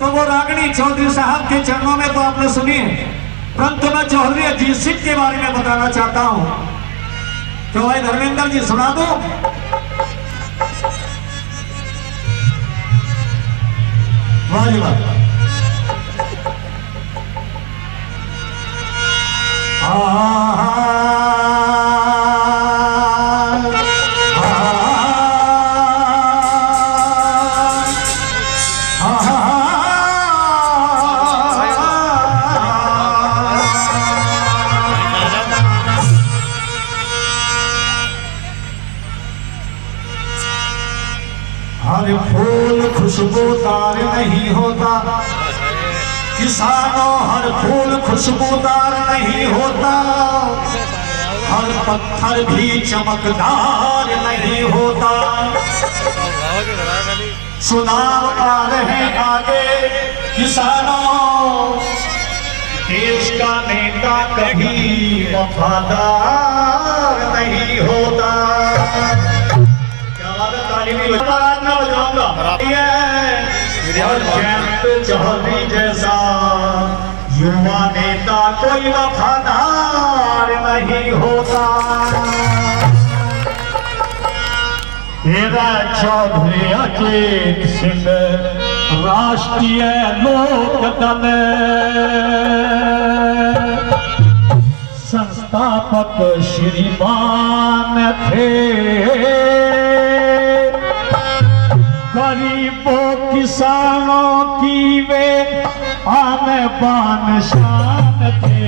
तो वो रागिनी चौधरी साहब के चरणों में तो आपने सुनी है, परंतु मैं चौधरी अजीत सिंह के बारे में बताना चाहता हूं। तो भाई धर्मेंद्र जी सुना दो। वाह जी वाह। हर फूल खुशबूदार नहीं होता किसानों, हर फूल खुशबूदार नहीं होता, हर पत्थर भी चमकदार नहीं होता। चुनाव आ रहे आगे किसानों, देश का नेता कभी वफादार नहीं होता। चौधरी जैसा युवा नेता कोई वफादार नहीं होता। तेरा चौधरी अजीत सिंह राष्ट्रीय लोकदल संस्थापक श्रीमान थे। गरीबों किसानों की वे आन बान शान थे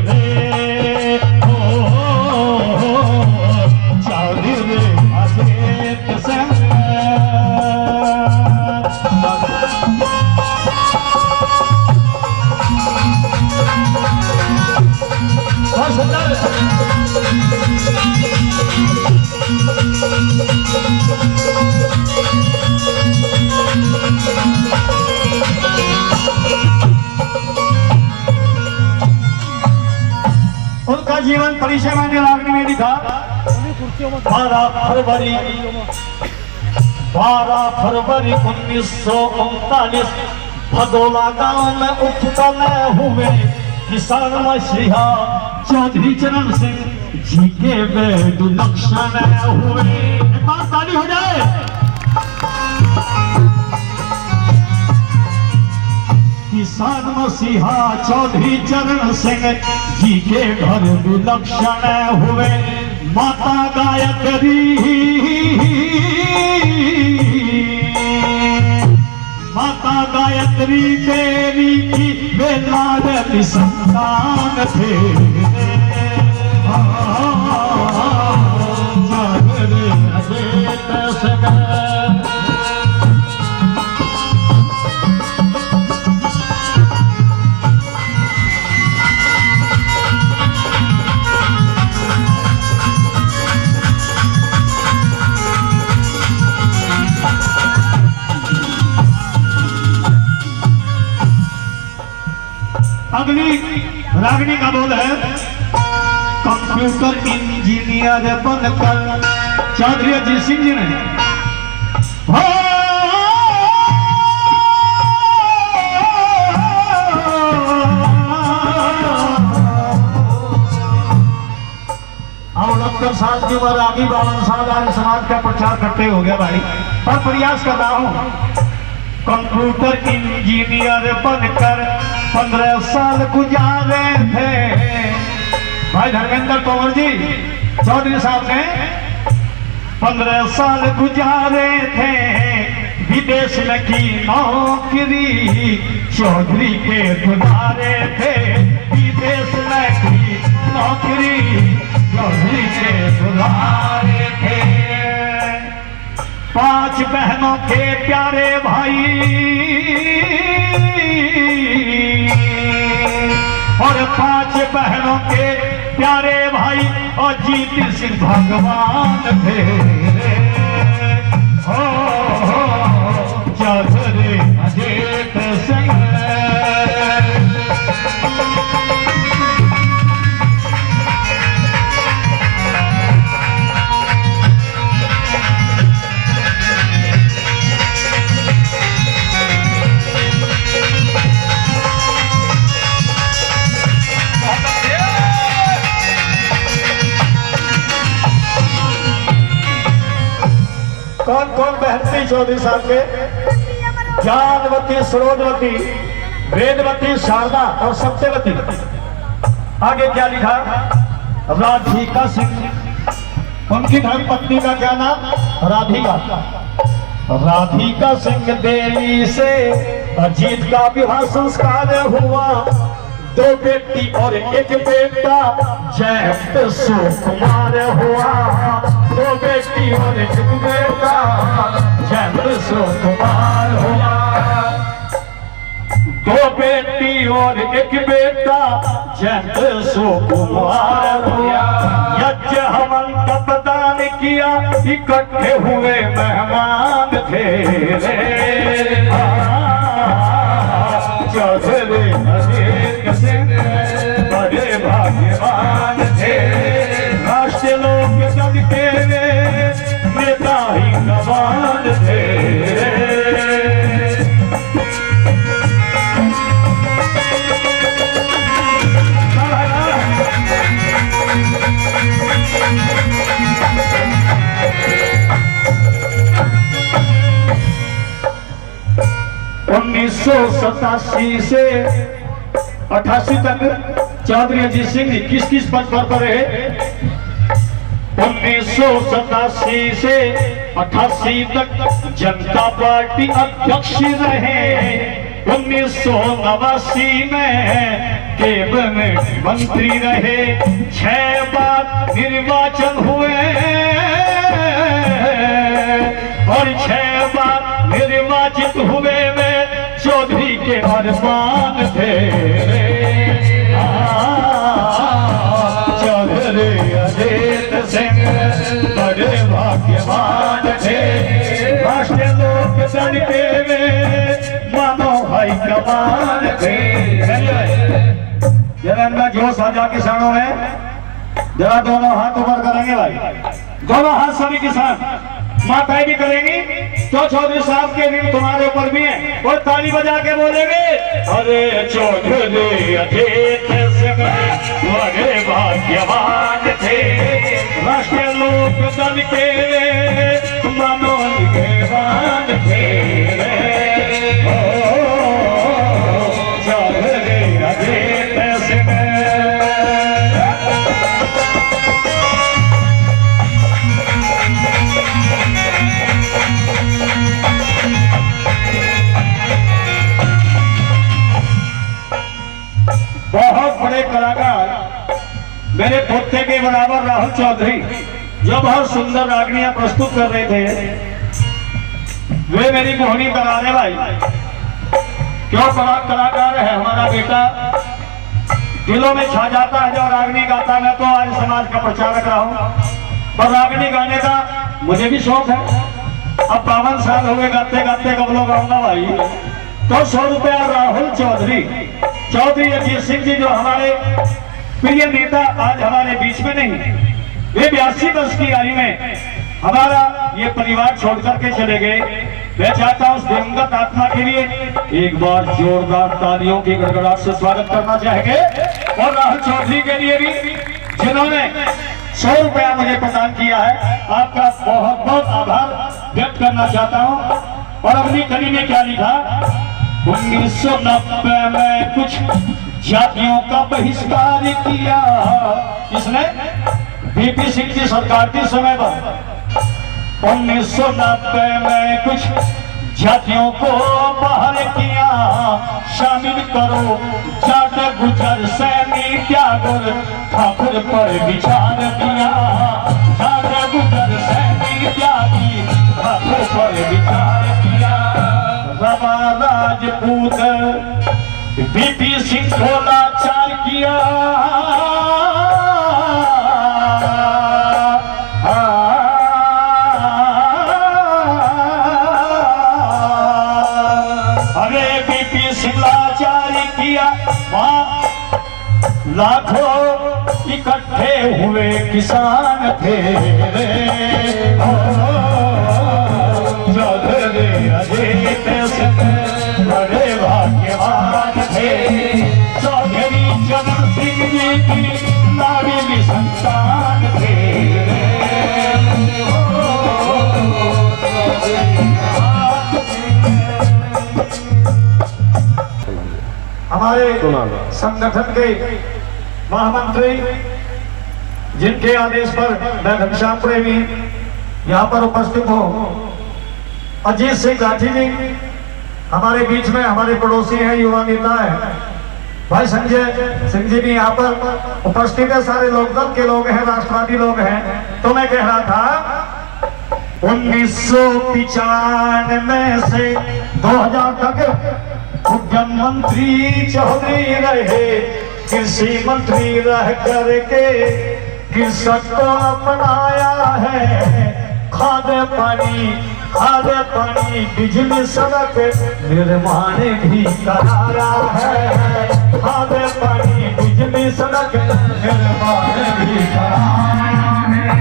रे। चौधरी अजीत सिंह उनका जीवन परिचय मैंने रागिनी में लिखा। 12 फरवरी 1939 भदोला गांव में उत्पन्न हुए किसान मसीहा चौधरी चरण सिंह जी के वेद लक्षण हुए। एक बार ताली हो जाए। किसान मसीहा चौधरी चरण सिंह जी के घर विलक्षण हुए। माता गायत्री, माता गायत्री देवी की वे लाडली संतान थे। अगली रागिनी का बोल है। कंप्यूटर इंजीनियर बनकर चौधरी अजीत सिंह जी ने अब 69 साल की उम्र आगे 52 साल आगे समाज का प्रचार करते हो गया भाई, पर प्रयास कर रहा हूं। कंप्यूटर इंजीनियर बनकर 15 साल गुजारे थे। भाई धर्मेंद्र तोमर जी चौधरी साहब ने 15 साल गुजारे थे। विदेश में की नौकरी चौधरी के गुजारे थे। विदेश में की नौकरी चौधरी के गुजारे थे। 5 बहनों के प्यारे भाई और 5 बहनों के प्यारे भाई अजीत सिंह भगवान थे। चौधरी अजीत सिंह भाई चौधरी साहब के ज्ञानवती, सरोजवती, वेदवती, शारदा और सत्यवती। आगे क्या लिखा? राधिका सिंह, उनकी धर्म पत्नी का क्या नाम? राधिका। राधिका सिंह देवी से अजीत का विवाह संस्कार हुआ। 2 बेटी और 1 बेटा जयंत सुकुमार हुआ। 2 बेटी और 1 बेटा जयंत सुकुमार हुआ। 2 बेटी और 1 बेटा जयंत सुकुमार हुआ। यज्ञ हवन का प्रदान किया, इकट्ठे हुए मेहमान थे चौधरी अजीत सिंह बड़े भाग्यवान थे। राष्ट्रीय लोक दल के नेता ही गवान थे। 1987 से 88 तक चौधरी अजीत सिंह जी किस पद पर रहे? 1987 से 88 तक जनता पार्टी अध्यक्ष रहे। 1989 में कैबिनेट मंत्री रहे। 6 बार निर्वाचन हुए और 6 बार निर्वाचित हुए वे चौधरी के अरमान थे। चौधरी अजीत सिंह बड़े भाग्यवान थे। राष्ट्रीय लोक दल के वे मानो भाई कमान थे। जरा इनका जोश आ जा किसानों में, जरा दोनों हाथ ऊपर करेंगे भाई, दोनों हाथ सभी किसान, माताएं भी करेंगी। तो चौधरी साहब के ऋण तुम्हारे ऊपर भी है और ताली बजा के बोलेंगे, अरे चौधरी अजीत सिंह बड़े भाग्यवान थे। राष्ट्रीय लोक दल के मनोवान थे। चौधरी अजीत सिंह बहुत बड़े कलाकार, मेरे पोते के बराबर राहुल चौधरी जो बहुत सुंदर रागनियां प्रस्तुत कर रहे थे, वे मेरी मोहनी करा रहे भाई। क्यों बड़ा कलाकार है हमारा बेटा, दिलों में छा जाता है जो रागनी गाता। मैं तो आज समाज का प्रचारक रहा हूं, पर रागनी गाने का मुझे भी शौक है। अब 52 साल हो गए गाते गाते कबलों गाऊंगा भाई। तो 100 रुपया राहुल चौधरी, चौधरी अजीत सिंह जी जो हमारे प्रिय नेता आज हमारे बीच में नहीं, वे 82 वर्ष की आयु में हमारा ये परिवार छोड़ करके चले गए। मैं चाहता हूं उस दिवंगत आत्मा के लिए एक बार जोरदार तालियों की गड़गड़ाहट से स्वागत करना चाहेंगे। और राहुल चौधरी के लिए भी जिन्होंने 100 रुपया मुझे प्रदान किया है, आपका बहुत बहुत आभार व्यक्त करना चाहता हूं। और अगली कड़ी में क्या लिखा? 1990 में कुछ जातियों का बहिष्कार किया इसने बीपी सिंह की सरकार के समय पर। 1990 में कुछ जातियों को बाहर किया, शामिल करो जाट गुजर सैनी त्यागर ठाकुर पर विचार किया। जाट गुजर सैनी त्यागी ठाकुर पर विचार किया। रवा राजपूत बीपी सिंह को लाचार किया। अरे बीपी सिंह लाचार किया। लाखों इकट्ठे हुए किसान थे। चौधरी अजीत सिंह बड़े भाग्यवान थे। चौधरी चरण सिंह जी की लाडली संतान थे। हमारे संगठन के महामंत्री, जिनके आदेश पर मैं घनश्याम प्रेमी यहाँ पर उपस्थित हूँ, अजीत सिंह राठी जी हमारे बीच में, हमारे पड़ोसी हैं, युवा नेता है। भाई संजय सिंह जी भी यहाँ पर उपस्थित है। सारे लोकदल के लोग हैं, राष्ट्रवादी लोग हैं। तो मैं कह रहा था 1995 से 2000 तक उद्यम मंत्री चौधरी रहे, कृषि मंत्री रह करके कृषक को अपनाया है। खाद पानी बिजली सड़क निर्माण भी कराया है। खाद पानी बिजली सड़क निर्माण भी कराया है।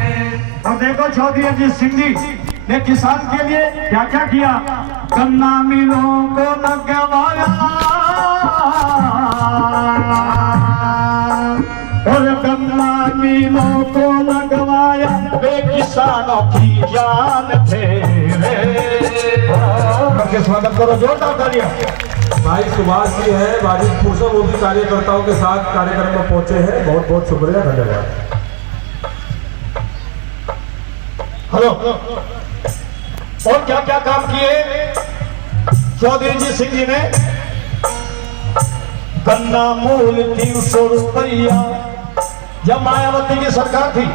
अब देखो चौधरी अजीत सिंह जी ने किसान के लिए क्या क्या किया। गन्ना मिलों को लगवाया और गन्ना मिलों को लगवाया, वे किसानों की जान थे। स्वागत करो, जोरदार तालियां। भाई सुभाष जी है वाजिदपुर से, वो भी कार्यकर्ताओं के साथ कार्यक्रम में पहुंचे हैं। बहुत बहुत शुक्रिया, धन्यवाद। हेलो, और क्या क्या काम किए चौधरी जी सिंह जी ने। गन्ना मूल 300 रुपया जब मायावती की सरकार थी,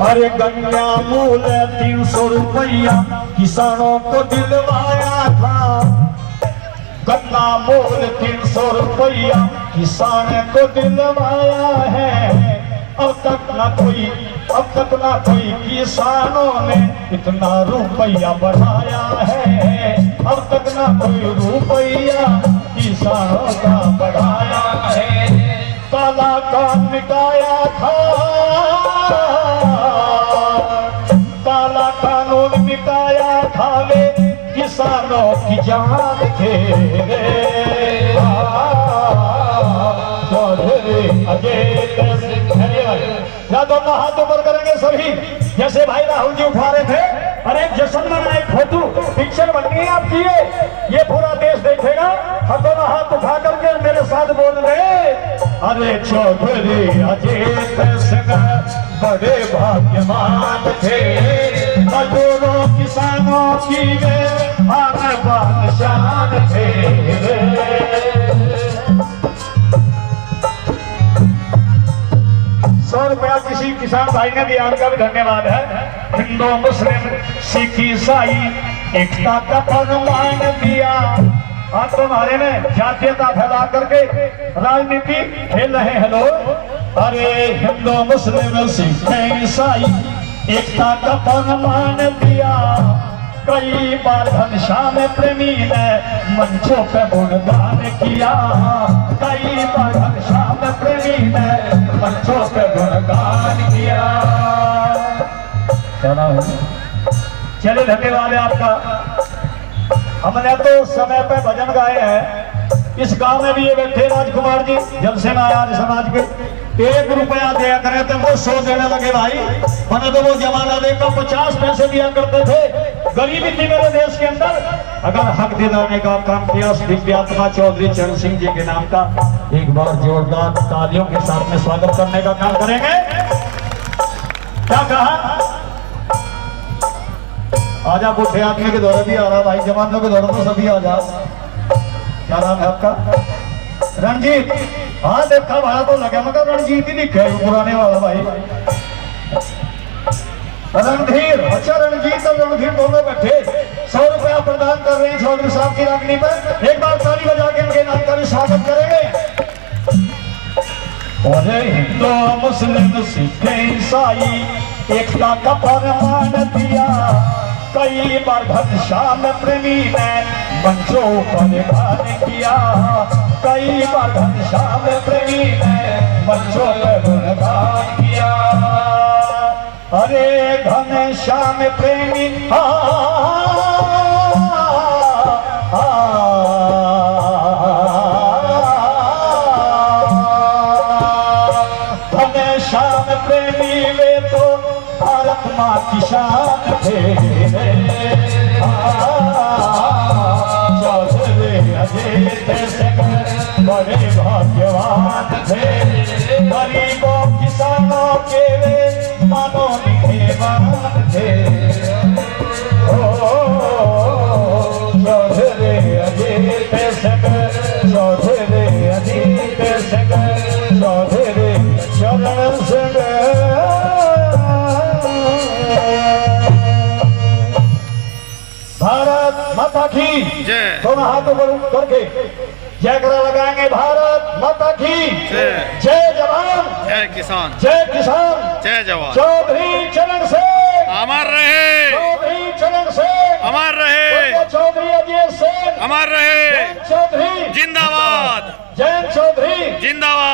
अरे गन्ना मूल 300 रुपया किसानों को दिलवाया था। गन्ना मूल 300 रुपया किसान को दिलवाया है। अब तक ना कोई किसानों ने इतना रुपया बढ़ाया है। अब तक ना कोई रुपया किसानों का बढ़ाया है। काला काम मिटाया था, काला कानून मिटाया था, वे किसानों की जान थे। चौधरी अजय या दोनों हाथ ऊपर करेंगे सभी, जैसे भाई राहुल जी उठा रहे थे। अरे जश्न मनाए, फोटो पिक्चर बननी है आपकी, ये पूरा देश देखेगा। दोनों हाथ उठा करके मेरे साथ बोल रहे, अरे चौधरी अजीत सिंह बड़े भाग्यवान थे। मजदूरों किसानों की वे आन बान शान थे। 100 रुपया किसी किसान भाई ने दिया, उनका भी धन्यवाद है। हिंदू मुस्लिम सिख ईसाई एकता का फरमान दिया। आप तुम्हारे में जातीयता फैला करके राजनीति खेल रहे हैं लोग। अरे हिंदू मुस्लिम सिख ईसाई एकता का फरमान दिया। कई बार घनश्याम प्रेमी ने मंचों पे गुणगान किया। कई बार घनश्याम प्रेमी ने मंचों पे गुणगान किया। क्या नाम है? चलिए धन्यवाद है आपका। हमने तो समय पे भजन गाए हैं। इस गांव में भी ये बैठे राजकुमार जी, जब से मैं आर्य समाज के 1 रुपया दिया करें तो वो 100 देने लगे भाई। मैंने तो वो जमाना देखा 50 पैसे दिया करते थे। गरीबी थी मेरे देश के अंदर। अगर हक दिलाने का काम किया उस दिव्यात्मा चौधरी चरण सिंह जी के नाम का, एक बार जोरदार तालियों के साथ में स्वागत करने का काम करेंगे। क्या कहा? आजा, बूढ़े आदमी के दौरे भी आ रहा भाई, जवानों के दौरे तो सभी आ जाओ। क्या नाम है आपका? रणजीत। हाँ देखा भाड़ा तो लगा, मगर रणजीत ही लिखे पुराने वाला भाई। रणधीर, अच्छा रणजीत और रणधीर दोनों बैठे 100 रुपया प्रदान कर रहे हैं चौधरी साहब की रागनी पर। एक बार ताली बजा के इनके नाम का भी स्वागत करेंगे। और हिंदू मुस्लिम सिख ईसाई एकता का फरमान दिया। कई बार घनश्याम प्रेमी ने मंचों पर गान किया। कई बार घनश्याम प्रेमी ने मंचों पर गुणगान किया। अरे घनश्याम प्रेमी घनश्याम प्रेमी वे तो भारत माँ की शान थे। चौधरी अजीत सिंह बड़े भाग्यवान थे, गरीबों किसानों के वे मानो निधेवान थे। चौधरी अजीत सिंह, चौधरी अजीत सिंह, चौधरी चरण सिंह। भारत माता की जय। दोनों हाथों पर करके जयकारा लगाएंगे। भारत माता की जय। जय जवान, जय किसान, जय किसान, जय जवान। चौधरी चरण सिंह, अमर रहे, चौधरी चरण सिंह, अमर रहे, चौधरी अजीत सिंह, अमर रहे। चौधरी जिंदाबाद, जैन चौधरी जिंदाबाद।